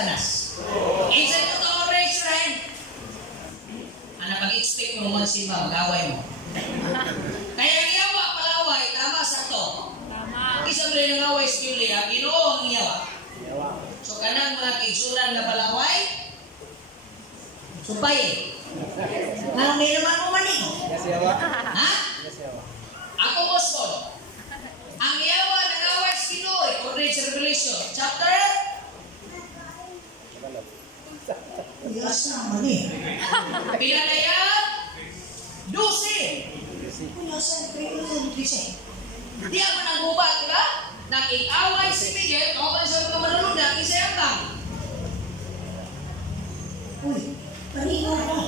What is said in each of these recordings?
Satanas. Insay mo to, raise your hand. Ano pag-expect mo man simba, mag-away mo. Kaya ang iyawa, palaway, tama sa to. Isang rin ang away sa Biblia, Ginoo ang iyawa. So kanang mga kaigsunan na palaway, supay. Nga may naman mo maning. Ha? Ako Boston. Ang iyawa ng away sa Ginoo, according sa Revelation, chapter? Yes naman eh. Pila na yan? 12. Kuyasan, kayo yan, 13. Di ako nagbubat, diba? Nag-iaway si Miguel, kauban sa mga manunod, isayang lang. Uy, kanino ko?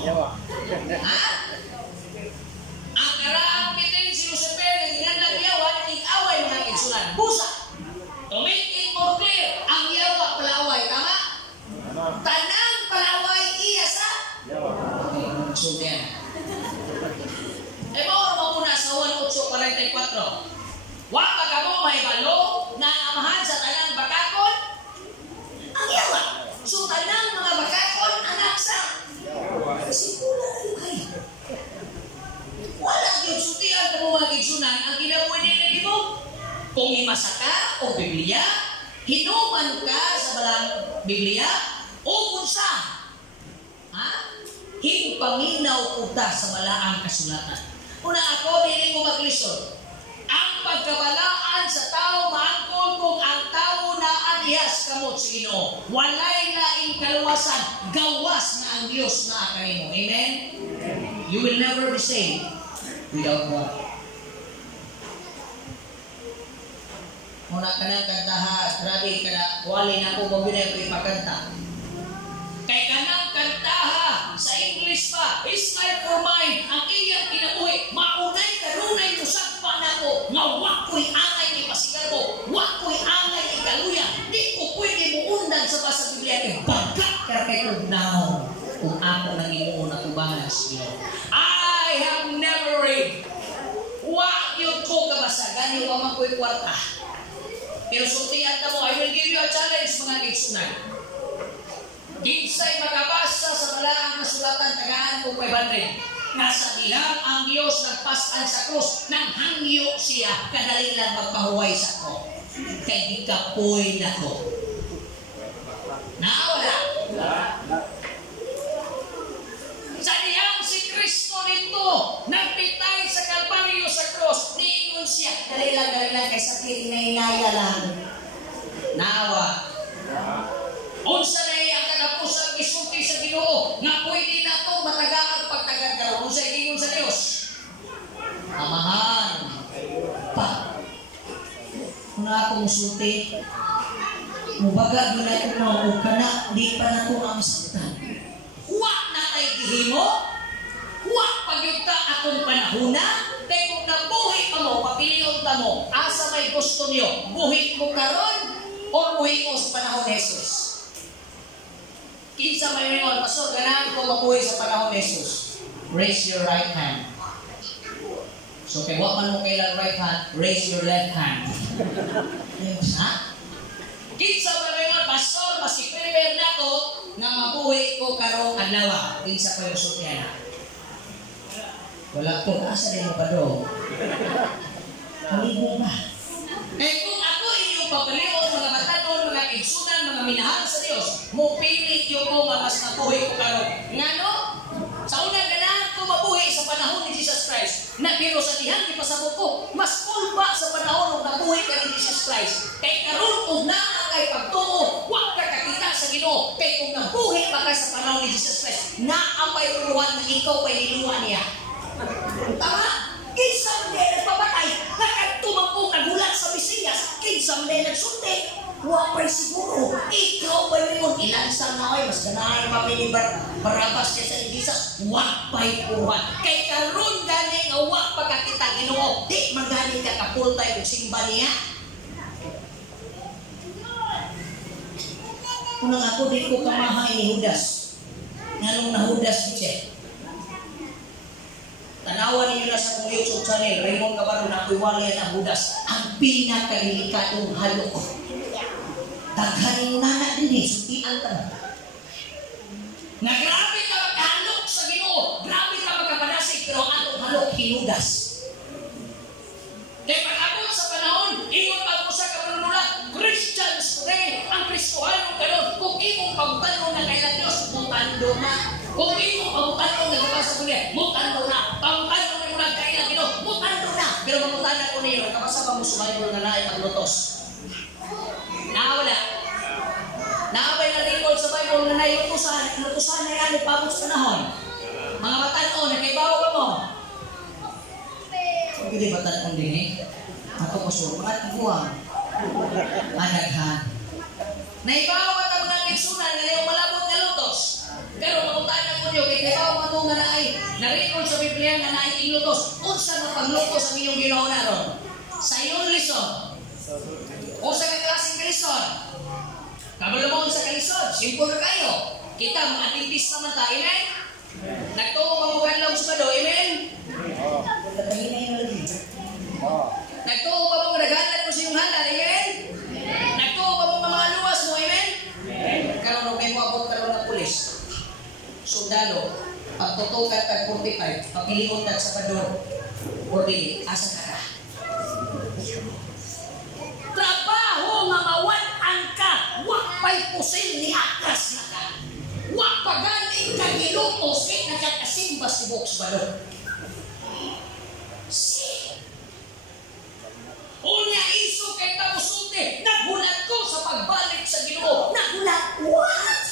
Ha? Ang karaang bitin si Lucifer, nag-inandang yawa, nag-iaway mga kigsunan. Busa! To make it more clear, ang yawa palaway, tama? Tanang palaway iya sa? So, yan. Mauro muna sa 1:8:44. Wa pa kamo may balo na amahan sa tanang bakakon? Ang yawa. So tanang mga bakakon anak sa sikula kayo kayo. Wala yung sutian ng mga gigsunan ang ginabuhin nila mo. Kung imasaka o Biblia, hinuman ka sa balang Biblia, o kunsa. Ha? Hingpaminaw punta sa balaang kasulatan. Una ako, hindi ko maglisod. Ang pagkabalaan sa tao, maangkol kung ang tao na adihas kamot sa Ginoo. Walay laing kaluwasan, gawas na ang Diyos na akanimo. Amen? You will never be saved without God. Muna ka na kantaha, grabe ka na, wali na ako mabinay ko ipakanta. Kay kanang kantaha sa English pa, is life for mine, ang iyang kinabuhi, maunay karunay musagpa na ko, nga wako'y angay ni pasigar ko, wako'y angay ni kaluya, di ko pwede muundan sa basa Biblia, kay bagak ka kay tugnaw, kung ako nang imuon ako bahas niyo. I have never read, wa yun ko kabasagan, yung mamang ko'y kwarta. Pero sultihan na mo, I will give you a challenge mga kigsunan. Ginsay makabasa sa balaang kasulatan, tagaan ko 500. Nasa dihang ang Diyos nagpasan sa krus, nang hangyo siya, kadali lang magpahuway sa ko. Kay di kapoy na ko. Naawala. Sa dihang si Kristo nito, nagpitay sa Kalbaryo sa krus, niingon siya, dali lang kay sakit na inaya lang. Naawa. Unsa na ang katapusan isulti sa Ginoo nga pwede na itong matagaan pagtagad karon unsa gingon sa Dios. Amahan pa. Kung akong sulti, mubaga gina ko mo kana di pa na ko ang saktan. Wa na kay gihimo. Wa pagyuta akong panahona. Kay kung nabuhi pa mo, papiliyon ta mo, asa may gusto niyo, buhi mo karon o buhi mo sa panahon ni Jesus. Kinsa may mingon, Pastor, ganahan ko mabuhay sa panahon ni Jesus. Raise your right hand. So, kay wak man mo kailang right hand, raise your left hand. Ha? Kinsa may mingon, Pastor, masi-prepare na ko na mabuhay ko karong adlaw. Kinsa pa yung sultihan na? Wala po. Asa din mo pa doon? Kalibo ba? Eh, kung ako inyong papalion, mga matanon, mga kigsunan, mga minahal sa Diyos, mupili yung ko mas mabuhay ko karon. Nga no? Sa unang ganahan ko mabuhay sa panahon ni Jesus Christ. Na pero sa dihan di pasabot ko, mas kulba sa panahon ng nabuhay ka ni Jesus Christ. Kay karon kung naa kay pagtuo, wag ka kakita sa Ginoo. Kay kung nabuhay pa ka sa panahon ni Jesus Christ, naamay uruhan na ikaw kay liluwa niya. Tama? Kinsa man din nagpapatay, nakagtumang ko kagulat sa Mesiyas, kinsa man din nagsunti, wapay siguro, ikaw ba yun? Ilansang na ay, mas ganahan mapili Barabas kaysa ni Jesus, wapay puruhan. Kay karon gani nga wap pagkakita Ginoo, di magani ka kapultay kung simba niya. Kunang ako di ko kamahay ni Judas, nganong na Judas siya. Tanawan ninyo na sa kong YouTube channel, Raymond Cabarro na kuwalay na Judas, ang pinakalilikadong halok. Daghanin mo na Hindi, suntian ka na. Na grabe ka magkahalok sa Ginoo, grabe ka magkapanasig, pero ang halok hinugas. Kaya pag-abot sa panahon, ingon pa ko sa kapanunulat, Christians today, ang Kristohanong kanon, kung imong pagtanong na kailan Diyos, mutando na. Kung imong pagtanong na nabasa ko niya, mutando na. Pagtanong na mula kailan Ginoo, mutando na. Pero mamutanan ko niyo, kapasa pa mo sumaybol na naay paglutos. Nakawala. Nakabay na record sa Bible na naiutusan na yan at pabot sa panahon. Mga batanon, nakaibawa ba mo? Pwede batanon din eh. Ako pasuro, mga buwang. Anaghan. Naibawa ka mga kiksunan na yung malabot na lutos. Pero mamutanan ko niyo, kaya naibawa mo nga na ay na-record sa Biblia nga na ay ilutos. Unsa na paglutos ang inyong ginawa na ron? Sa iyong lison. O sa kaklaseng lison. Kabalumon sa kalisod, simple na kayo. Kita, mga Adventist naman tayo, amen? Nagtuo pa mo kanlang sumado, amen? Nagtuo pa mo naghalat mo sa iyong halal, amen? Nagtuo pa mo mga luwas mo, amen? Karoon kayo mo abot karoon ng pulis. Sundalo, pagtutukat tag 45, pagpilion tag sa pador, or dili, asa ka ka? Trabaho nga mawat-an ka, wak pa'y pusil ni akas na ka. Wak pa galing ka gilutos, kaya nakakasimba si Box Balon. Unya iso kay tamusunti, nagulat ko sa pagbalik sa Ginoo. Nagulat, what?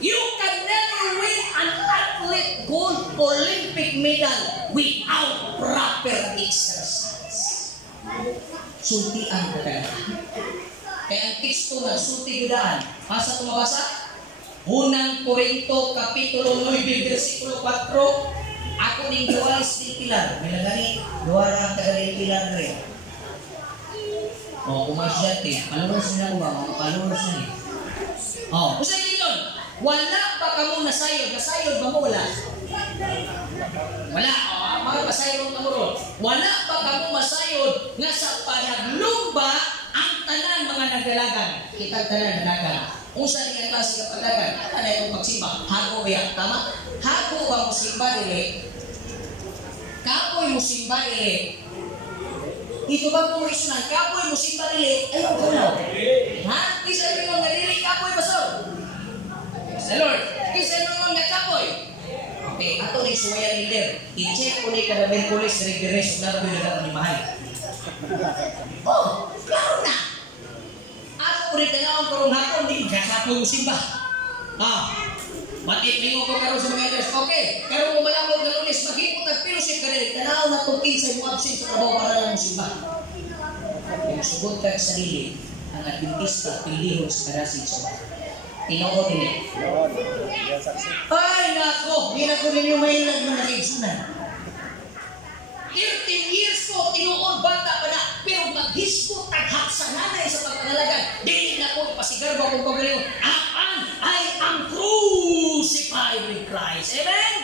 You can never win an athlete gold Olympic medal without proper exercise. Sultian ka talaga. Kaya ang teksto ng sulti yudaan, masa tumabasa? Unang Korinto, Kapitulo 9, versikulo 4, ako ning duwalis ng pilar. May nagani, duwara ang tagalin pilar rin. O, kumasyate, followers na ba? Mga followers na eh. O, kasi yun, wala pa ka mo nasayod. Nasayod ba mo? Wala. Wala. O, mga pasayod ka mo ron. Wala pa ka mo masayod nga sa panaglumba ang tanan mga nagdalagan. Kita tanan nagdalagan. Kung saan nga klase ka pagdagan, ano na itong magsimba? Hago ba yan? Tama? Hago ba mo simba nili? Kapoy mo simba nili? Ito ba kung isunan? Kapoy mo simba nili? Ay, ang kunaw. Ha? Kisa nyo nga nili kapoy basol? Sa Lord. Kisa nyo nga kapoy? Okay, ato ni sumayan leader. I-check ko ni kada Merkulis regres na rin na ni mahal. Oh, klaro na. Ako ulit na ang karong hapon, di kasapoy mo simba. Matit lingo ko karon sa mga leaders. Okay, karon mo malambot na Lunes, maghipot at pinusit ka rin. Tanaw na itong kinsa yung absent sa trabaho para lang mo simba. Kung subot ka sa sarili, ang Adventista pilihon sa karasig sa mga. Tinood din eh. Ay, nako! Hindi na ko ninyo mahilag na nakiksunan. 13 years ko, tinood bata pa na, pero maghisko taghak sa nanay sa pagpangalagan. Dili na ko ipasigarba kung pagaliw. I am crucified with Christ. Amen?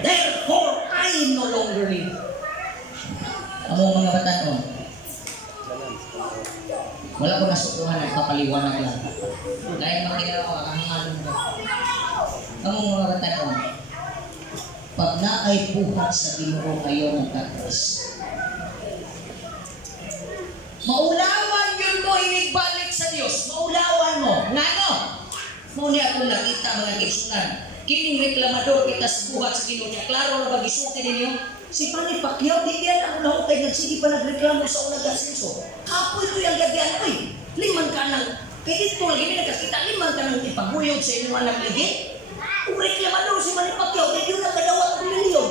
Therefore, I no longer live. Amo mga batanon. Wala ko nasukuhan, nagpapaliwanag lang. Dahil makikita ko, kahangalong ko. Amo mga batanon. Pag na ay buhat sa Ginoo ayaw ng kakras. Maulawan yun mo, inigbalik sa Diyos. Maulawan mo. Nga no? Muna akong nakita mga kiksunan. Kining reklamador kita sa buhat sa Ginoo niya. Klaro na ba gisuti ninyo? Si Pani Pacquiao, di yan ako nahutay. Nagsigi pa nagreklamo sa unang gasinso. Kapoy ko yung gagyan. Ay, liman ka ng... Kaya dito lagi may nagkakita. Liman ka ng ipaguyod sa inyong anak ligi. Kung reklamador si Pani Pacquiao, hindi yun ang kadawat ng milyon.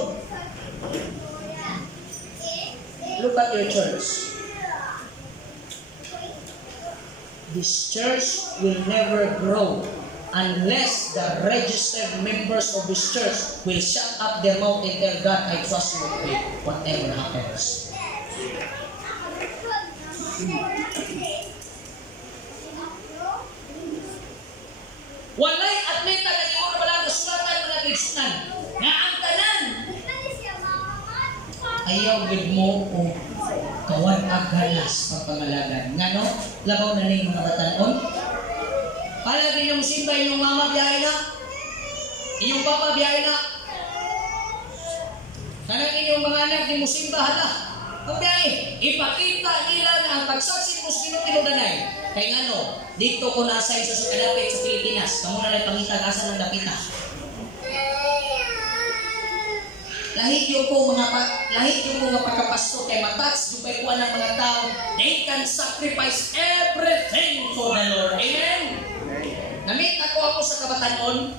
Look at your church. This church will never grow unless the registered members of this church will shut up their mouth and tell God, I trust you with faith, whatever happens. Walay atleta na ito na walang kasulatan mga kiksunan na ang tanan ayaw with mo o kawan aganas pagpangalagan. Nga no, labaw na ning mga batanon. Palagi niyo simba inyong mama biyahe na, inyong papa biyahe na. Kanang inyong mga anak ni musimba hala. Pagbiyahe, ipakita nila na ang pagsaksi mo sa tinudanay. Kaya nga no, dito ko nasa isa sa kadapit sa Pilipinas, kamu na lang pangitag-asa ng dapita. Lahit yung mga pagkapasto kay matats, dupay kuha ng mga tao, they can sacrifice everything for the Lord. Amen? Namit ako sa kabatanon,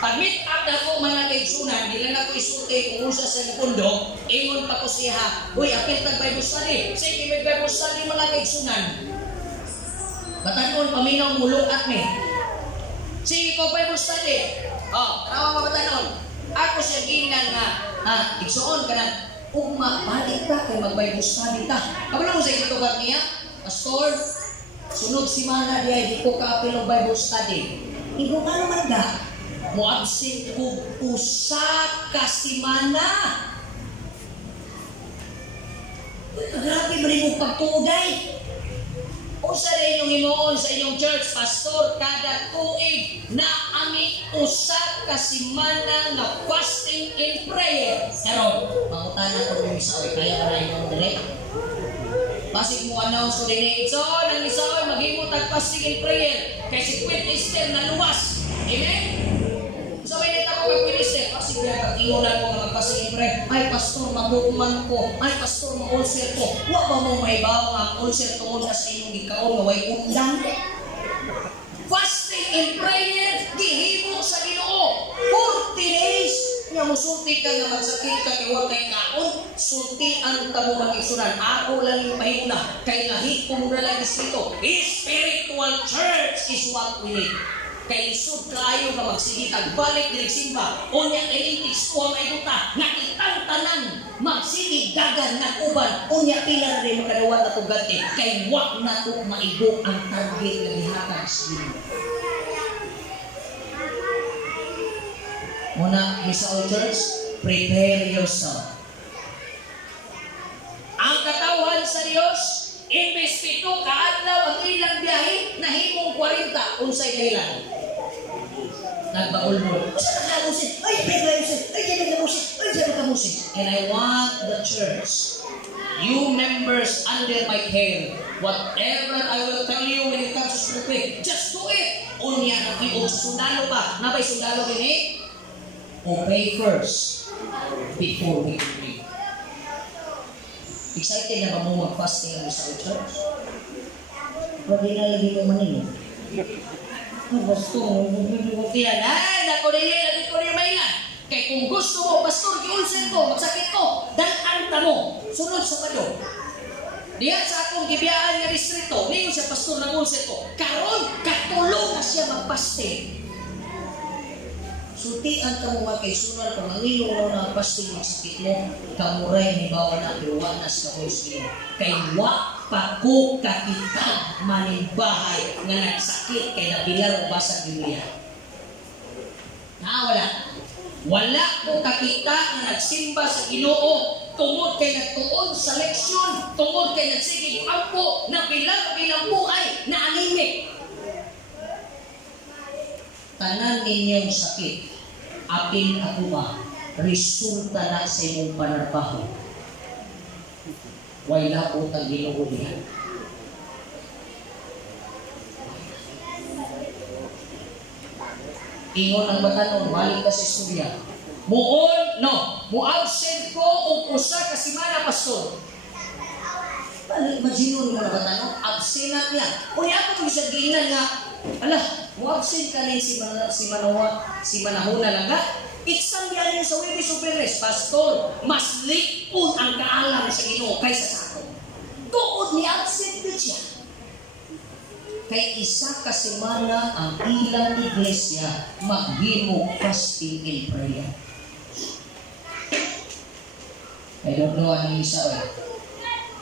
pag-meet up na ako mga kaigsunan, di lang ako isulti kung usa sa likundo, ingon pa ko siya, uy, apil tag Bible study. Sige, may Bible study mga kaigsunan. Batanon, paminaw mulong at me. Sige ko, Bible study. Tarawa mga batanon. Ako siya ginan nga, igsuon ka na, balik ka kay mag-Bible study ka. Kabalo mo sa itubat niya, Pastor, sunod si Mana diya, di ko ka-apil ng Bible study. Igo ka naman ka. Mo-absent ko usa ka simana. Grabe ba rin mo pagtugay? Usa na inyong imoon sa inyong church, pastor, kada tuig na ami usa ka simana nga fasting in prayer. Pero, mangutana ko ng isaw, kaya ka na inyong direct. Basig mo announce ko din ito, nang isaw, maghimot ang fasting in prayer. Kaya si Queen Esther na luwas. Amen? So may nita ko kay Queen Esther, kasi kaya pag-ingunan ko nga magpasingin pre, ay pastor, mabukuman ko, ay pastor, ma-ulcer ko. Huwag ba mo may bawa ang ulcer tungod na sa inyong gikaon na way undang? Fasting in prayer, gihimo sa Ginoo. 40 days, nga musulti ka nga magsakit ka kay huwag kay kaon, sultian ka mo mag-isunan. Ako lang yung mahimuna, kay lahi ko muna lang dito. Spiritual church is what we need. Kay isod kaayo nga magsigitag balik diri simba unya elitics ko ang ayuta nakitang tanan magsigigagan na uban unya pila na rin makadawat ato ganti kay wak na to maigo ang target nga gihatag sa Ginoo. Muna Misa Church, prepare yourself. Ang katawan sa Dios imbes 7 kaadlaw ang ilang biyahe nahimong 40 unsay dahilan. Nagbaulbol. Ay, and I want the church, you members under my care, whatever I will tell you when it comes to scripture, just do it. Unya nakibog sundalo pa. Nabay sundalo gini? Obey first before we pray. Excited na ba mo mag-fasting sa church? Pwede na lagi mo manilo. Gusto mo, bukyan. Ay, nakulili, lagi ko rin mailan. Kaya kung gusto mo, pastor, giulsin ko, magsakit ko, dalang ta mo, sunod sa pado. Diyan sa akong gibiyaan nga distrito, ngayon siya pastor ng ulsin ko, karon, katulong na siya magpasting. Sultian ka mo magkaisunan, kung mangilong na ang pasting magsakit mo, kamuray ni bawa na iwanas ka ko sila. Kay wak pa ko kakitag manimbahay nga nagsakit kay nabilar o basa Biblia. Wala. Wala ko kakita na nagsimba sa Ginoo tungod kay nagtuon sa leksyon, tungod kay nagsigig ampo, nabilang buhay, na anemic. Tanan ninyong sakit, apil ako ba, resulta na sa inyong panarbaho. Wala po tang Ginoo diha. Ingon ang batanon, balik ka sa istorya. Mu-absent ko o usa ka simana, pastor. Imagine mo na batanon, absent na niya. Uy, ako kung isaginan nga, mu-absent ka rin si Manahuna lang ka. Iksang yan yung sa Webis Superes, pastor, mas likod ang kaalam sa Ginoo kaysa sa ako. Tuod ni absent din siya. Kay isa ka semana ang ilang iglesia maghimo fasting in prayer. I don't know ano yung isa eh.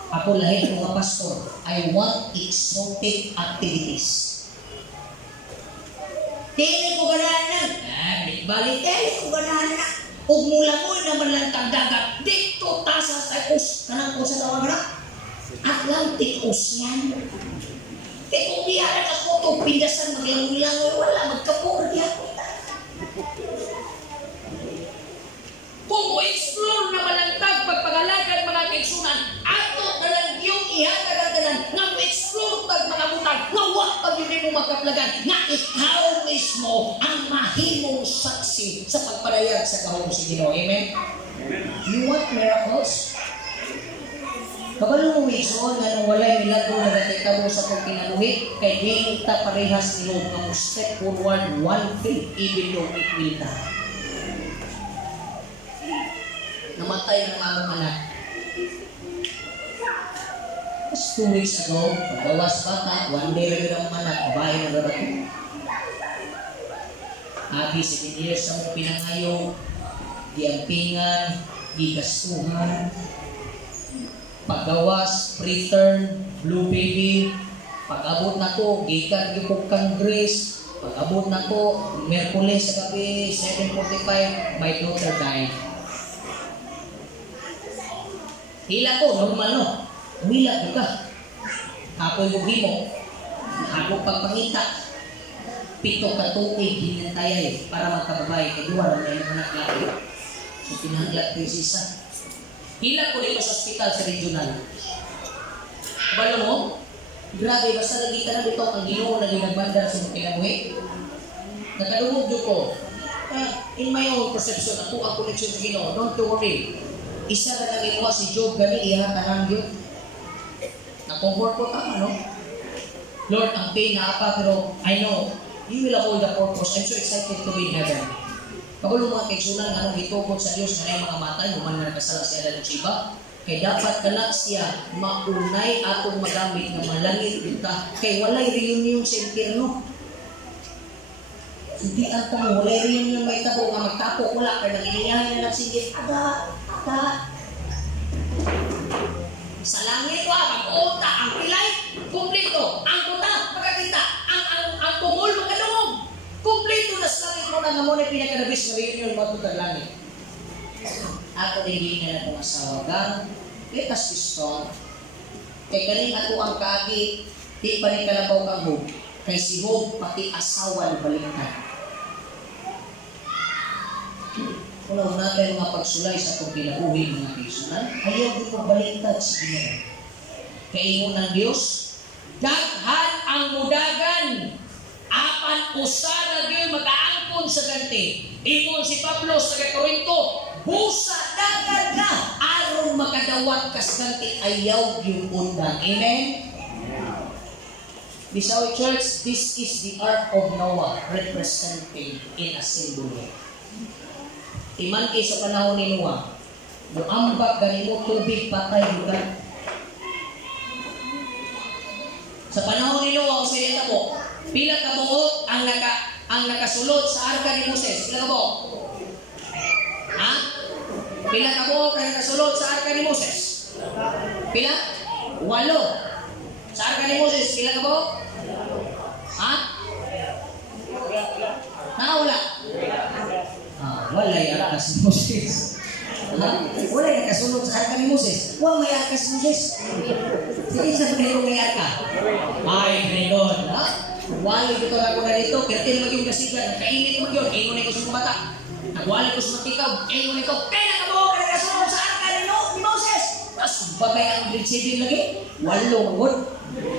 Ako lahit mga pastor, I want exotic activities. Tili ko ganahan. Balik tili ko ganahan. Ug mula mo naman lang tagdagat. Dito tasa sa kanang ko sa tawag na. Atlantic Ocean. Kaya kung di harap ako ito, pindasan maglangoy-langoy, wala, magkapur di ako. Kung mo-explore naman ang pagpagalagan mga kaigsunan, ato na lang yung ihatagadanan na mo-explore pag mga butang, na wak pag yun mo makaplagan, na ikaw mismo ang mahimong saksi sa pagparayag sa kahong si Ginoo. Amen? You want miracles? Kabalo mo ison nga nang walay milagro na gatita mo sa kong kinaluhi, kay di ta parehas nilog nga mo step forward one feet even though it will die. Namatay ng among anak. Just 2 weeks ago, pagbawas bata, one day rin ang anak, babae na lalaki. Abi, 7 years ang pinangayo, diampingan, gigastuhan, paggawas, preterm, blue baby, pag-abot na ko, gikan yung Congress, pag-abot na ko, Merkules sa gabi, 7:45, my daughter died. Hila ko, normal no? Humila ko ka. Ako'y himo. Ako pagpangita. 7 ka tuig, hinantayay para magkababay. Kaya duwa lang yung anak laki. So, pinahanglat ko yung sisa. Hila ko dito sa hospital sa regional. Balo mo? Grabe, basta nagita na dito ang Ginoo na ginagbanda sa mga kinabuhi. Nakalumog dito ko. In my own perception, ako ang connection sa Ginoo. Don't worry. Isa na lang ginawa si Job, gani ihatanan yun. Nakomfort ko ka, ano? Lord, ang pain na apa, pero I know, you will uphold the purpose. I'm so excited to be in heaven. Kabalo mga kaigsunan, anong itukod sa Diyos na mga matay, human na nagkasala siya na ng iba, kaya dapat kalak siya maunay atong magamit na malangit kita, kaya walay reunion sa impyerno. Hindi ang mo, walay reunion may tabo, nga magtapo, wala, kaya nag-iniyahan na nagsinggit, aga. Sa langit pag-uta, ang pilay, kumplito, ang kuta, pagkakita, ang tungol, magkalungog, kumplito na sa langit mo na nga muna pinagkanabis na reunion mo ito ng langit. Ako din na itong asawa gang, let us be strong. Kaya kaning ako ang kaagi, di pa rin kalabaw kang Hope, kay si Hope pati asawa na balikan. Kung natin mga pagsulay sa itong kinabuhi mga kaigsunan, ayaw din magbaliktad sa Ginoo. Kaingon ng Diyos, daghan ang mudagan, apan usa na Diyos mag-aangkon sa ganti. Ingon si Pablo sa Korinto, busa dagan ka, aron makadawat ka sa ganti, ayaw yung undang. Amen? Bisawi Church, this is the Ark of Noah representing in a symbol. Iman kay sa panahon ni Noah, muambak ganimo tubig patay lugar. Sa panahon ni Noah, sa iyang tabo, pila ka buok ang nakasulod sa arka ni Moses. Pila ka buok? Ha? Pila ka buok ang nakasulod sa arka ni Moses? Pila? 8. Sa arka ni Moses, pila ka buok? Ha? Wala. Wala yung arka si Moses. Wala yung nakasunod sa arka ni Moses. Wala may arka si Moses. Sige sa pinahirong may arka. Ay, Panginoon. Wala dito na ako na dito. Pero tinamag yung kasigan. Kainit mo yun. Ingon ko sa bata. Nagwala ko sa matikaw. Ingon ko. Kaya na mo ka nakasunod sa arka ni Moses. Tapos bagay ang grade 7 lagi. 8 good.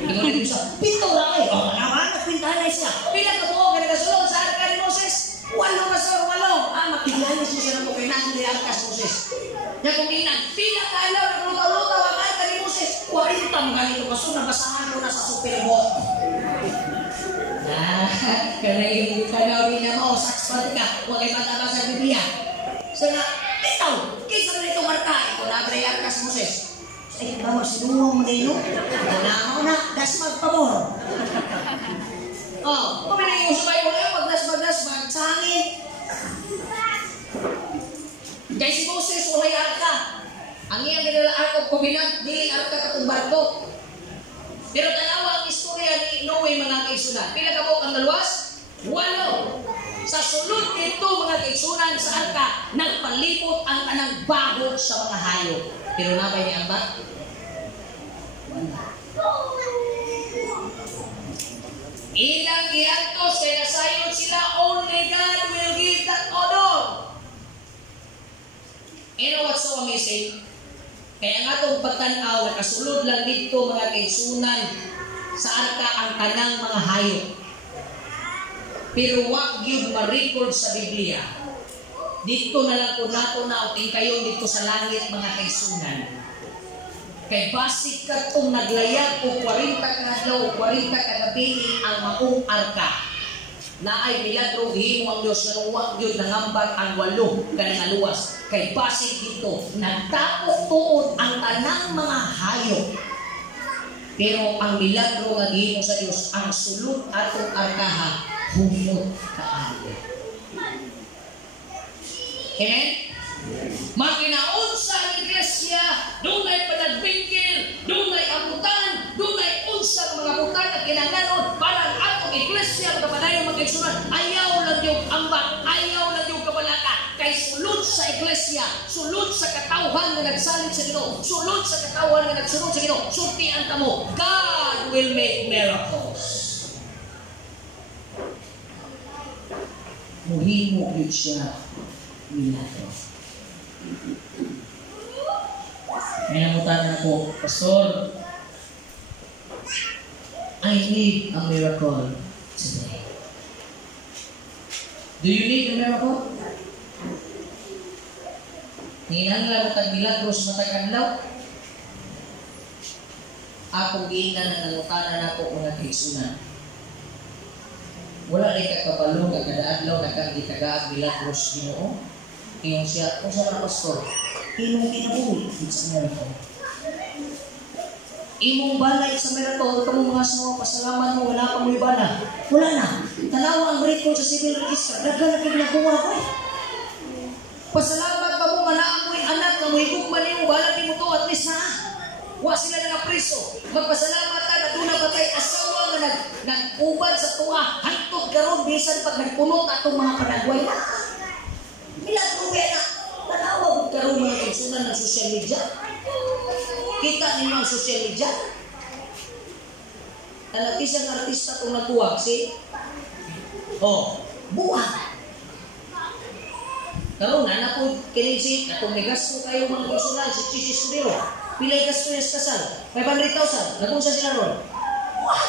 Ingon ko sa 7 lang eh. O, naman. Nagpintahan na siya. Pila ka mo ka nakasunod sa arka ni Moses. 8 pastor, 8. Makilanis mo siya ng pukinan ni Arkas Moses. Kaya kung inan, pila ka alaw, naglutaw-lutaw, ang arka ni Moses. 40 ganito pastor, nabasahan mo na sa superbot. Kaya yung kanaw rin na mo, saks pati ka, huwag ay mataba sa Biblia. So nga, bitaw, kaysa na itong arka, ito na abray Arkas Moses. Ay, ba magsinuwang mo na yun? Nanaw na, das magpabor. Pamilay yung sabay mo ngayon, magdas, magsangin. Kaya si Moses, walay arka. Ang iyang ginala Ark of Covenant, di arka katong barko. Pero tanawa ang istorya ni Noe mga kaigsunan. Pila ka po ang dalwas? 8. Sa sulod nito mga kaigsunan sa arka, nagpalipot ang tanang bago sa mga hayop. Pero nabay ni Amba? Ilang giantos kaya nasayod sila, only God will give that honor. You know what's so amazing? Kaya nga itong pagtanaw, nakasulod lang dito mga kaigsunan sa arka ang kanang mga hayop. Pero wag yun ma-record sa Biblia. Dito na lang po nato na uting kayo dito sa langit mga kaigsunan. Kay basig ka itong naglayag o 40 kadlaw, 40 kagabi ang maong arka. Na ay milagro gihimo ang Dios nga wag gyud nangambat ang 8 kanang aluwas. Kay basig dito nagtapok tuod ang tanang mga hayop. Pero ang milagro nga gihimo sa Dios ang sulod atong arkaha humot kaayo. Amen. Magkinaunsa ang iglesia, dunay panagpingkil, dunay abutan, dunay unsa ang mga abutan na kinahanglan para ang atong iglesia kapanayon magkaigsunan. Ayaw lang yung ambak, ayaw lang yung kabalaka. Kay sulod sa iglesia, sulod sa katawhan na nagsalit sa Ginoo, sulod sa katawhan na nagsunod sa Ginoo, sultian kamo, God will make miracles. Muhimo yun siya milagro. May namutan ako, Pastor, I need a miracle today. Do you need a miracle? Hinahanglan mo tag milagro sa matag adlaw? Akong giingnan na nangutanan ako mga kaigsunan. Wala rin kakabalo nga kada adlaw na kang gitagaag milagros Ginoo. Iyong siya, kung sa mga pastor, imong kinabuhi sa miracle. Imong balay sa miracle, itong mga sawa, pasalamat mo, wala pang iba na. Wala na. Tanawa ang record sa civil register, dagan na kinakuha ko eh. Pasalamat pa mo, manaamoy anak, na mo ibugman niyo, balag niyo to, at least na. Wa sila nga preso. Magpasalamat ka na doon na batay asawa nga nag-ubad sa tuwa. Hantog karon bisan pag nagpunot atong mga panagway na. Milagro na. Tanawag karon mga kaigsunan ng social media. Kita ninyo ang social media. Anak isang artista itong nagbuwag si buwag. Karon na po kinisip atong may gasto kayo mga kaigsunan si Chichi Escudero. Pilay gasto niya sa kasal? 500,000. Nagkung sa sila ron? What?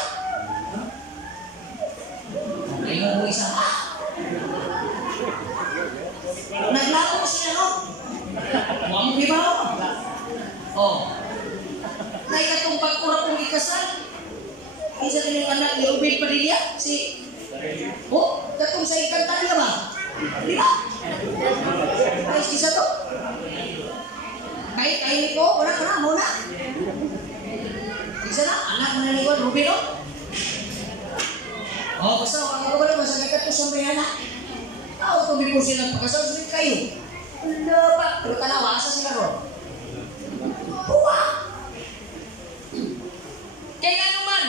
Ngayon mo isa. Naglako mo sila ron? Huwag mo ibaw. Naikatong pagkurap kong ikasal. Isa din yung anak ni Rubin Padilla. Katong sa Encantadia ba? Di ba? Ay, isa to. Kahit ko, wala ka na, muna. Isa na, anak na naliwan, Rubin o. Basta, wala ko na, basta nakat ko sa may anak. Ito, bili mo silang pagkasal, sulit kayo. Wala pa, pero tanawa, asa sila ron? Buwa! Kaya naman,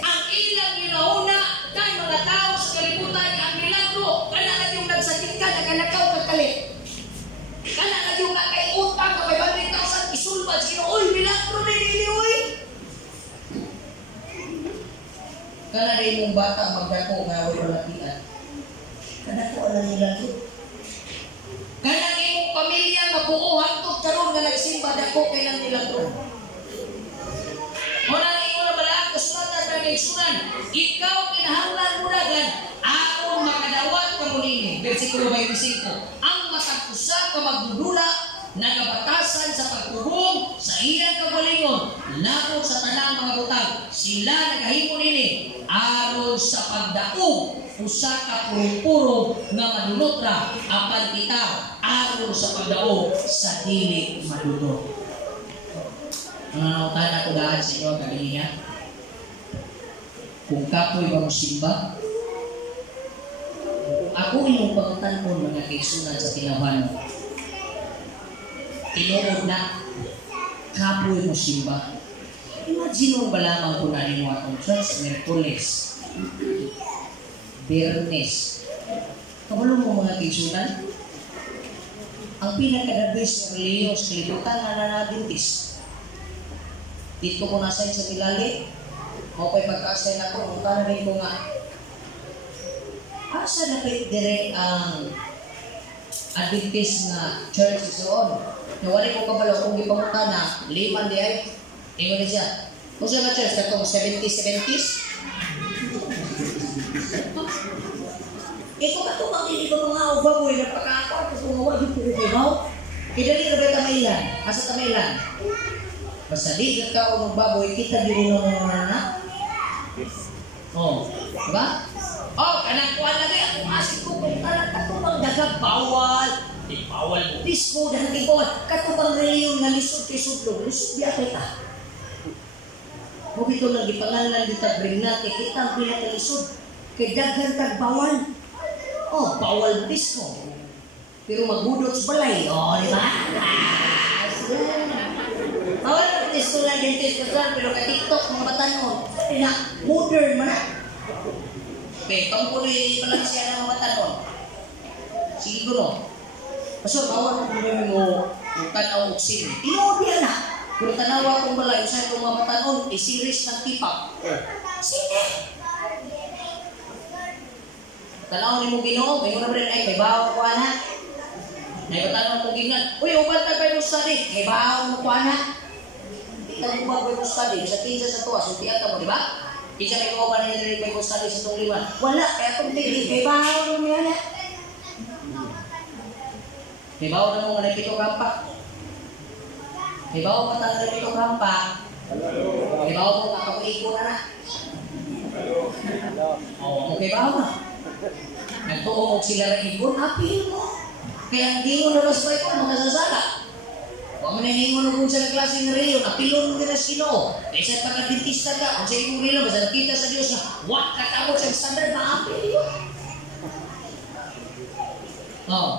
ang ilang ginauna, kay mga tao sa kalibutan, ang milagro, kanalan yung nagsakit ka, naganakaw kagkalit. Kanalan yung kay utang, na may 100,000, isulbad, Ginoo, milagro na niliuy. Kanalan yung bata, magdako, ngaway malatian. Kanako alam nila ito. Kanang imong pamilya nga buo hangtod karon nga nagsimba dako kay lang nila ito. Muna ang ingon na balaang kasulatan ng kaigsunan, ikaw kinahanglan mo dagan aron makadawat ka mo nini. Versikulo 25. Ang matag-usa ka magdudula nagabatasan sa pagtubong sa iyang kagalingon labot sa tanang mga butang. Sila nagahimo nini aron sa pagdaog usa ka puro-puro nga madunot ra apan kita aron sa pagdaog sa dili madunot. Ang nautan ako daan sa inyo kaniya. Kung kapoy ba mo simba, ako inyong pagtanpon mga kaigsunan sa tinawan. Tinuod na kapoy mo simba. Imagine mo ba lamang kung nanin mo atong church, Merkules, Biyernes. Kabalo mo mga kaigsunan? Ang pinaka-the best na reliyos, kalibutan na nanadintis. Dito ko na-assign sa Milali. O pa'y pagka-assign ako, punta na rin ko nga. Asa na kayo dire ang Adventist na church isoon? Nawali ko kabalo kung ipamunta na, 5 di ay. Ingo na siya. Kung siya na church, katong 70s? Ito ka tumang hindi ko mga ubaboy na pagkakaw, kasi mga wagi po ko Kidali na ba tamailan? Asa tamailan? Basta di ka o baboy, kita di rin ng mga na. Oh, diba? Oh, kanang kuha na rin. Ako asik ko kung katubang daga bawal. Di bawal mo. Disco, dahil di bawal. Katubang reliyon na lisod kay sudlog. Lisod di atay ta. Kung ito nang ipangalan di tabring natin, kita ang pinakalisod. Kay daghan tag bawal. Oh, bawal disco. Pero maghudot sa balay. Oh, di ba? Bawal na disco lang dentist ko saan, pero ka-tiktok, mga batanon. Na, modern man na. Okay, pangpuloy palang siya ng mga batanon. Sige ko no. Pasor, bawal mo kung mo tanaw og sin. Tinood yan na. Pero tanawa kong balay, usay itong mga batanon, i-series ng tipak. Sine. Tanaw ni mo ginoo, may muna rin, ay, may bahaw ko na. May batanon kong gingan. Uy, uban ta kayo study. May bahaw mo ko na. Kita mo ba Bible study? Sa kinsa sa tuwa, suntian ka mo, di ba? Kinsa may kuha na yung Bible study sa itong 5. Wala, kaya itong tigil, may bahaw mo yan. May bahaw na mo nga na pito kampak. May bahaw pa tayo na pito kampak. May bahaw mo nga kapuliko na na. Oo, may bahaw na. Nagtuong sila na ikon, apil mo. Kaya hindi mo nalas ba ito, makasasala. Huwag mo na hiningon kung sa klase ng reliyon, apilon mo na sino. Kaya sa pagka-dentista ka, kung sa iyong reliyon, basta nakita sa Diyos na, wag katawag sa standard na apil yun. Oo.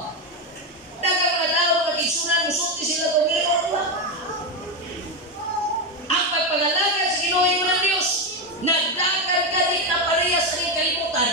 Dagang mga tao, magkiksunan, musulti sila kung reliyon ba? Ang pagpangalaga sa Ginoong mo ng Diyos, nagdagan ka rin na parehas sa iyong kalimutan.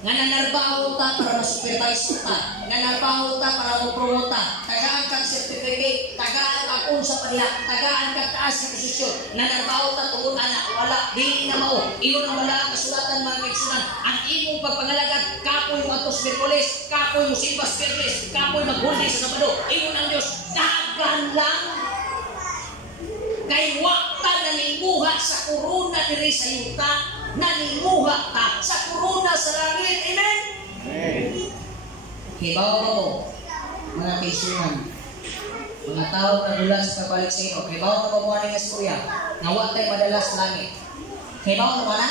Nga nanarbaho ta para ma-supervise ta, nga nanarbaho ta para mo-promota, tagaan kang certificate, tagaan kang unsa pa nila, tagaan kang taas na posisyon, nanarbaho ta tungkol anak, wala, di na mao. Iyon ang wala kasulatan mga kaigsunan. Ang imong pagpangalagad, kapoy mo atos Merkules, kapoy mo simbas Biyernes, kapoy maghuli sa Sabado. Iyon ang Diyos, dagan lang. Kay wakta na nimuha sa korona diri sa yuta, nanimuha ka sa korona sa langit. Amen? Amen. Hibaw ba mo, mga kaisunan, mga tao na dulan sa pagbalik sa inyo, hibaw na ba mo ang istorya, na huwag tayo madalas sa langit. Hibaw na ba na?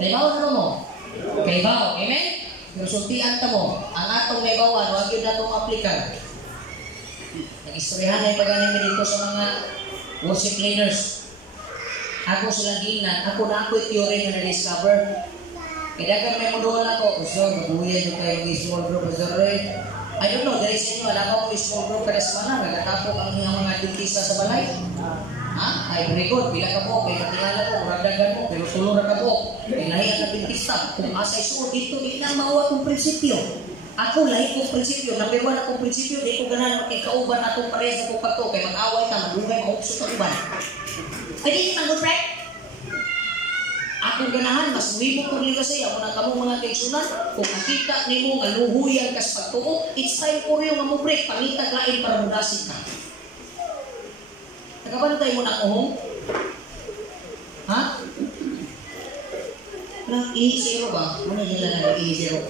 Hibaw na mo? Hibaw, amen? Pero sultian ta mo, ang atong hibawan, huwag yun na itong aplikan. Nag-istoryahan na yung pag-aning dito sa mga worship leaders. Ako silang ginan, ako na ako'y theory na na-discover. Kaya kaya may muduhan ako, Pastor, mabuhay nyo kayo ng small group, Pastor Ray. I don't know, dahil sa inyo, alam ako may small group kada semana, nagkatapok ang mga dentista sa balay. Ha? Ay, very good, bila ka po, may matingala po, ragdagan mo, pero tulong na ka po. May lahi ang dentista, kung asay suot dito, di na mawa kong prinsipyo. Ako lahi kong prinsipyo, number 1 akong prinsipyo, di ko ganan makikauban atong parehas akong pagto, kaya mag-away ka, magugay, maupso ka uban. Pwede niyo mag-good friend? Akong ganahan, mas wibo ko nila siya, muna ka mo mga kaigsunan, kung nakita ni mo nga luhuyan kas pagtuo, it's time for you nga mo break, pangitag lain para mudasin ka. Nagabantay mo na kohong? Ha? Walang i-zero ba? Muna nila na i-zero.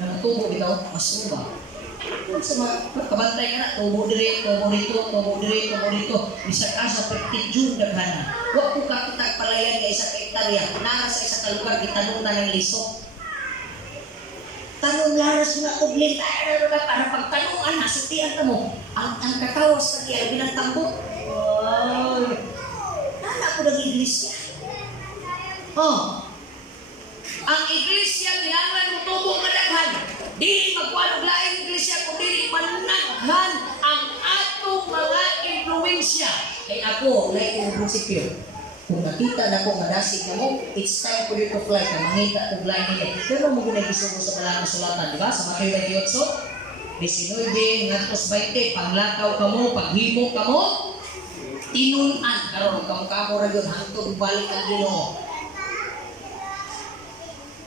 Nagtubo bitaw, mas mo ba? Kabantay ka na, tubo diri, tubo dito, tubo diri, tubo dito. Bisa ka sa pagtidyon daghana. Huwag ko kakitag palayan ka isa ka hektarya. Nara sa isa ka lugar, itanong na ng lisok. Tanong laras nga ublin, para pagtanungan, nasutian ka mo. Ang kakawas ka kaya, binang tambok. Nana ko ng iglesia. Oh. Ang iglesia, kinanglan mo tubo madaghan. Di magkuhan og laing iglesia kung dili managhan ang atong mga impluwensya. Kay ako, laing ang prinsipyo. Kung nakita na ko madasig na mo, it's time for you to fly na mangita og laing ini. Pero mo ginagisugo sa balang kasulatan, di ba? Sa Mateo 28, 19, ngantos 20, panglakaw ka mo, paghimo ka mo, tinunan karon kamo ra gyud hangtod balik ang Ginoo.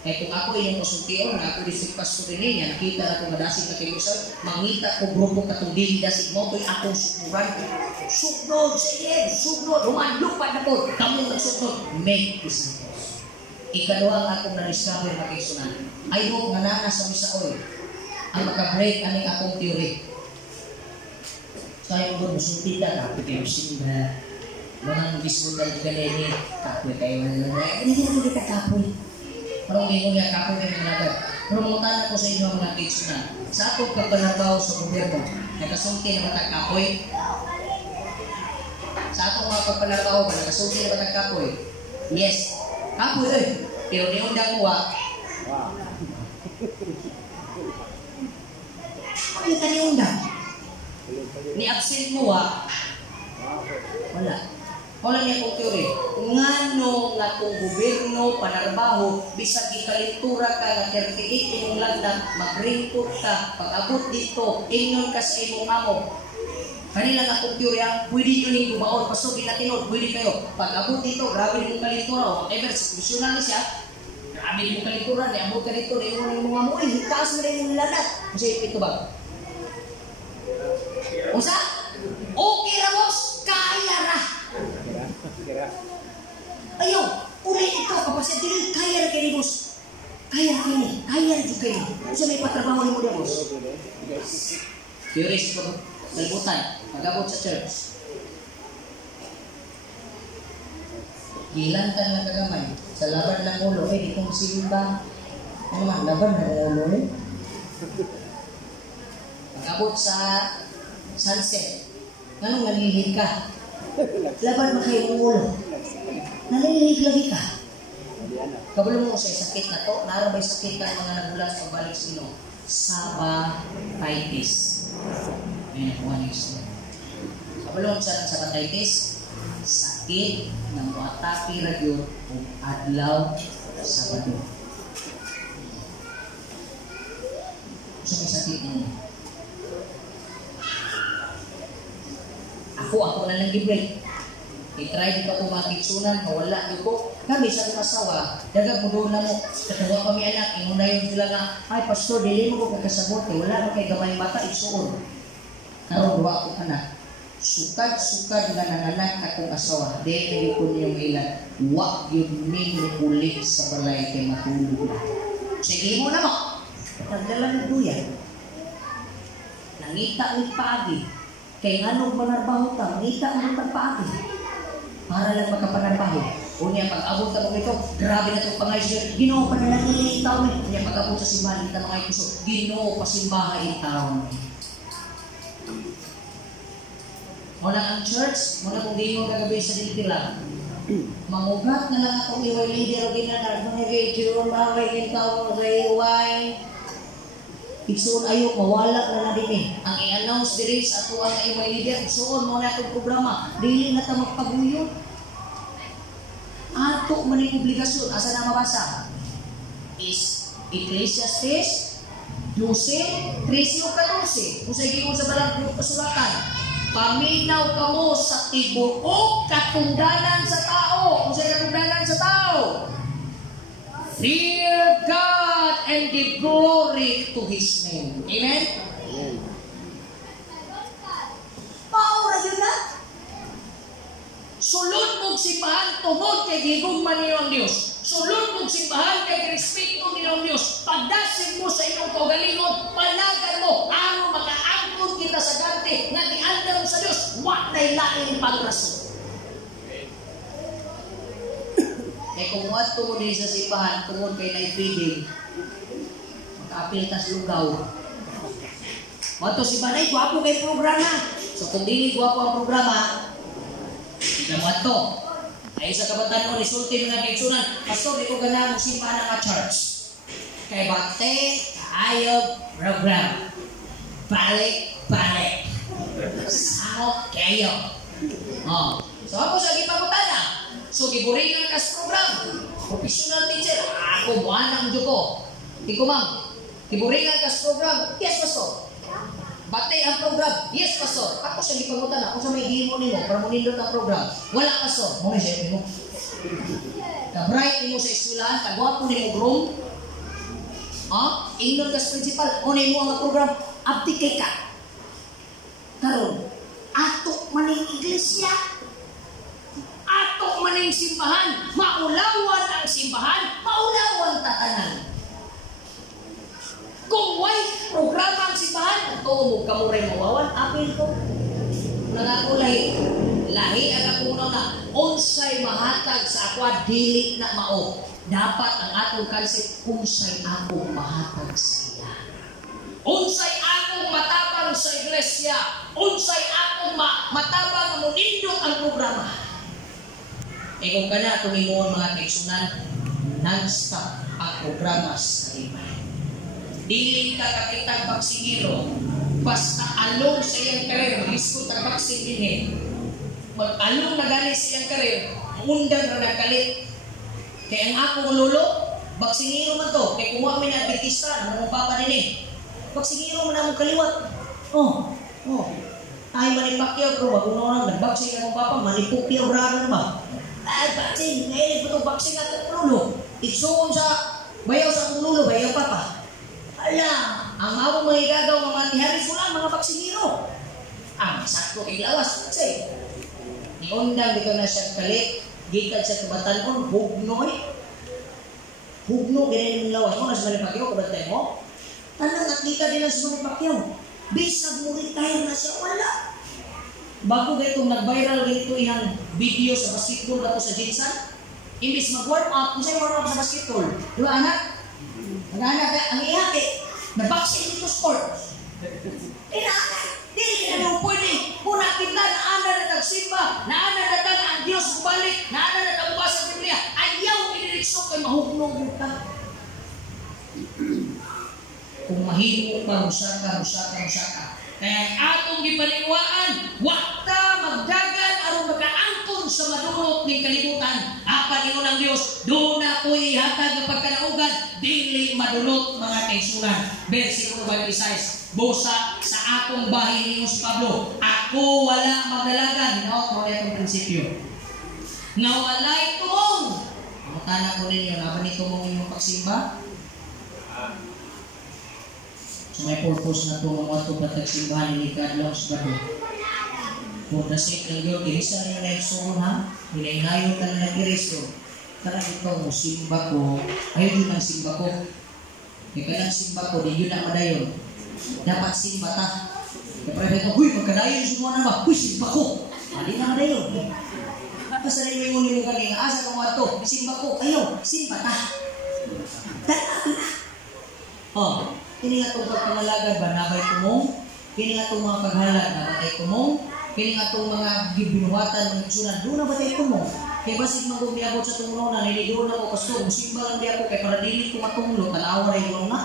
Kaya kung ako inyong kasultiyon na ako disik pasto rin niya, nakita na kung madasig na kayo sir, mangita ko grupo katong dili dasig mo, to'y akong sukuran. Sugnod, sige, sugnod, lumalupad na po, kamo nagsugnod, make disciples. Ikaduha ang akong na-discover na kaisunan. I hope nga na sa misa oy, ang makabreak aning akong theory. Kaya mo musulti ka, kapit kayo simba, mga bisundal ganyan, kapit kayo na hindi ka kapoy. Parang hindi mo niya kapoy kayo managad. Promotan ako sa inyo ang mga kaisunan. Sa akong kapanarbaho sa gobyerno, nakasulti na matagkapoy. Sa atong mga kapanarbaho ba, nakasulti na matagkapoy? Yes. Kapoy eh. Pero di undang mo ano yung tani undang? Ni absent mo wala. Wala niya kong teori. Ngano nga kung gobyerno, panarbaho, bisag ikalintura ka na 38 inyong landan, mag-raincoat ka, pag-abot dito, ingnon ka sa imong amo. Kanila nga kong teori, pwede nyo ning gumaon, paso ginatinod, pwede kayo. Pag-abot dito, grabe din mong kalintura, o whatever, sa komisyonan na siya, grabe din mong kalintura, niabot ka dito, na yung mga mo, hitaas mo na yung landan. Kasi ito ba? Usa? Okay ra, boss, kaya ra. Ayaw, uli ito, kapasya din, kaya rin kayo, boss. Kaya rin kayo. Kasi may patrabaho ni mo niya, boss. Curious ko, nalibutan, mag-abot sa church. Gilantan lang kagamay, sa laban ng ulo, di kong silba. Ano man, laban ng ulo eh. Mag-abot sa sunset. Anong nalilid ka? Laban mo kayo ng ulo. Nalilid lagi ka. Kabalo mo sa sakit na to, narabay sakit ka mga nagulas pagbalik sino? Sabatitis. Ayan ako ano yung kabalo mo sa sabatitis, sakit ng atake radyo o adlaw Sabado. Gusto may sakit niya. Ako na lang gi-break. I-try di pa ko makiksunan, mawala di ko. Kami sa akong asawa, dagag mo doon na mo. Katawa kami anak, inuna yun sila nga, ay pastor, dili mo ko kakasabot. Wala mo kay gamay mata, isuon. Karoon, duwa akong anak. Sukad-sukad nga nanganak akong asawa. Dili ko niyong ilan. Wag yun min ulit sa balay kay matulog na. Sige mo na mo. Nagdala ng duyan. Nangita ni paagi. Kaya nga nung manarbaho ka, ngita ang pagpaagi. Para lang magkapanarbaho. Unya pag-abot ka mo ito, grabe na itong pangayos. Ginoo pa na lang itaw. Unya pag-abot sa simbahan, kita mga ikuso. Ginoo pa simbahan itaw. Muna ang church, muna kung di mo gagabi sa dilitila. Mangugat na lang akong iway leader o ginanag. Mga video, mga gintaw, sa iway. Igsuon ayo mawala na din eh. Ang i-announce diri sa ato ang imong leader, igsuon mo na itong programa. Dili na ta magpaguyon. Ato man yung obligasyon. Asa na mabasa? Is Ecclesiastes 12, 13 o 14. Kung sa gigon sa balang kasulatan, paminaw kamo sa tibuok katungdanan sa tao. Kung sa katungdanan sa tao, fear God and give glory to His name. Amen? Paura yun na. Sulod mong simbahan, tungod kay gigugman niyo ang Diyos. Sulod mong simbahan kay respeto niyo ang Diyos. Pagdasin mo sa inyong kaugalingon, panagan mo, ano makaangkot kita sa gante, nga giandam sa Diyos, wak na'y laing pagraso. Kaya kung what tungod din sa simbahan, tungod kay night reading, makaapil tas lugaw. Wato si Banay, guwapo kay programa. So kung dili guwapo ang programa, ikaw mo ito. Ay sa kabataan mo, resulti mo na kaigsunan. Pastor, di ko gana mong simbahan ng church. Kay bate, ayog, program. Balik. Sakot kayo. So ako sa gipagutana. So, giburingan ka sa program. Professional teacher. Ako, buwan ang Diyo ko. Ikaw, ma'am. Giburingan ka sa program. Yes, pastor. Batay ang program. Yes, pastor. Ako siya gipangutan ako sa may gimo nimo para mo nindot ang program. Wala, pastor. Mo siya mo. Ka-bright nimo sa eskwelahan, kagwapo nimo groom. Ingnon ka sa principal, mo nimo ang program. Abdi kay ka. Karon, ato maning iglesia. Ato maning simbahan. Maulawan ang simbahan. Maulawan tatanan. Kung may programa ang simbahan, tumo ka mo rin mawawan, apil ko. Nangako lahi ang akunaw na unsay mahatag sa akwa dili na mao. Dapat ang atong concept unsay ako mahatag sa iya. Unsay akong matapang sa iglesia, unsay akong matapang mo nindot ang programa. Kung kana tumimon mga kaigsunan, non-stop ang programa sa iba. Dili ka kakitang baksingiro, basta along sa iyang karir, risko tang baksing dinhin. Mag-along na galing sa iyang karir, undan na nagkalit. Kaya ang akong lolo, baksingiro man to, kaya kung wami na adventista, namang papa din eh. Baksingiro man namang kaliwat. Ay manipakyaw bro, magunaw lang, nagbaksing namang papa, manipukyaw raro na ba? Ay, baksing, ngayon ito baksing akong lolo. Igsuon sa, bayaw sa akong lolo, bayaw papa. Ala, ang mga magigagaw mga tiharis mo lang, mga baksingiro. Sakto kay lawas. Kasi, niundang dito na siya kalit, gitad sa kabatanon, hugnoy. Hugno, ganyan yung lawas mo, nasa manipakyaw, kabatay mo. Tanang atlita din ang sa manipakyaw. Bisag mo retire na siya, wala. Bago ganito, nag-viral ganito yung video sa basketball na sa Jinsan. Imbis mag-warm up, kung sa'yo warm up sa basketball. Diba anak? Ang ihati, nabaksing dito sport. Dili na nung pwede. Muna kita na ana na tagsimba, na ana na tag ang Diyos bumalik, na ana na tagbasa sa Biblia. Ayaw pinirikso kay mahuknong mo ka. Kung mahimo pa, musaka. Kaya atong gipaniwaan, wakta magdagan aron makaangkon sa madurot ng kalibutan. Apa niyo ng Diyos, doon na po ihatag ng pagkanaugan, dili madulot mga kaigsunan. Versikulo 26, busa sa akong bahay niyo si Pablo, ako wala magdalagan. Hinaot mo na itong prinsipyo. Nga walay tuong. Ang tanang ko ninyo, naman ito mong inyong pagsimba? So may purpose na ito mga ito patagsimbahan ni Kadlaw sa Bado. For the sake ng Diyos, irisa niyo na iksuon ha. Hinainayon ka na nag-iriso. Karang ikaw mo, simba ko, ayaw yun ang simba ko. Kaya ka ng simba ko, di yun ang madayon. Dapat simba ta. Kaya parang ito, huy, magkadayon semua na ba? Huy, simba ko. Di na madayon. Basta rin mo nyo kanina, asa kong wato, simba ko, ayaw, simba ta. Kini nga itong pagpamalagan ba, nabay tumong? Kini nga itong mga paghalag, nabatay tumong? Kini nga itong mga binuhatan, mga sunan, doon nabatay tumong? Kaya basit mag-umiabot sa tumuno na, niliduro na ko, kasto, musimba lang di ako, kaya para dili ko matunglo, tanawa rin ko na.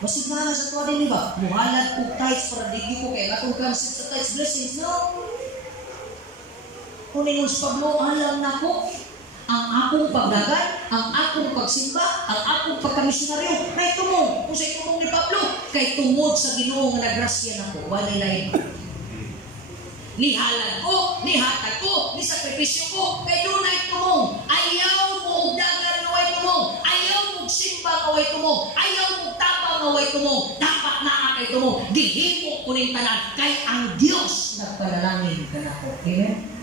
Basit nga sa tuwa din, ba? Muhalad ko tights para dili ko, kaya natong concept sa tights blessings, no? Kung ninong sa Pablo, alam na ko, ang akong pagdagan, ang akong pagsimba, ang akong pagkamisyonaryo, kay tumong. Kung sa'y tumong ni Pablo, kay tumod sa Ginoo nga nagrasya na ko. Wala lain. Nihalad ko, nihatag ko, nisakripisyo ko, kay doon ay tumong. Ayaw mo dagan na way tumong. Ayaw mo simba na way tumong. Ayaw mo tapang na way tumong. Dapat na kay tumong. Dihimo ko rin tanan, kay ang Diyos nagpalalangin ka na ko. Amen?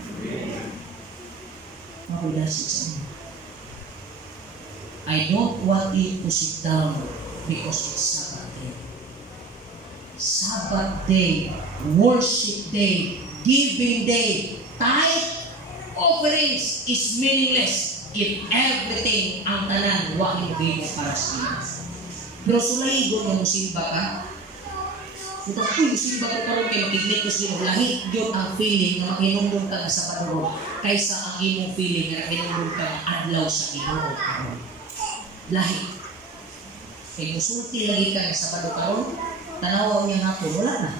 I don't want you to sit down because it's Sabbath day. Sabbath day, worship day, giving day, tithe offerings is meaningless if everything ang tanan wa mo para sa Diyos. Pero sulay go mo simba ka. Ito ko simba ko karon kay makiglit ko sa lahi gyud ang feeling na makinumdum ka sa Sabado kaysa ang imong feeling na makinumdum ka adlaw sa Ginoo. Lahi. Kay musulti lagi ka sa Sabado karon, tanaw niya hapon wala na.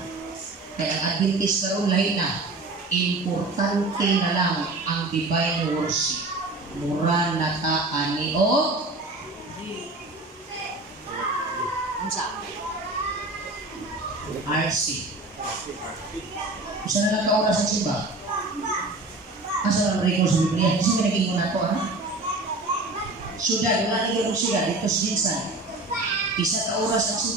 Kaya ang Adventist karon lahi na. Importante na lang ang divine worship. Mura na ta ani o unsa? RC. Bisa na nagka-oras ang simba? Asa lang record sa Biblia? Kasi may naging muna to, ha? Syudad, wala naging syudad. Dito sa Jinsan. Isa ka oras ang simba.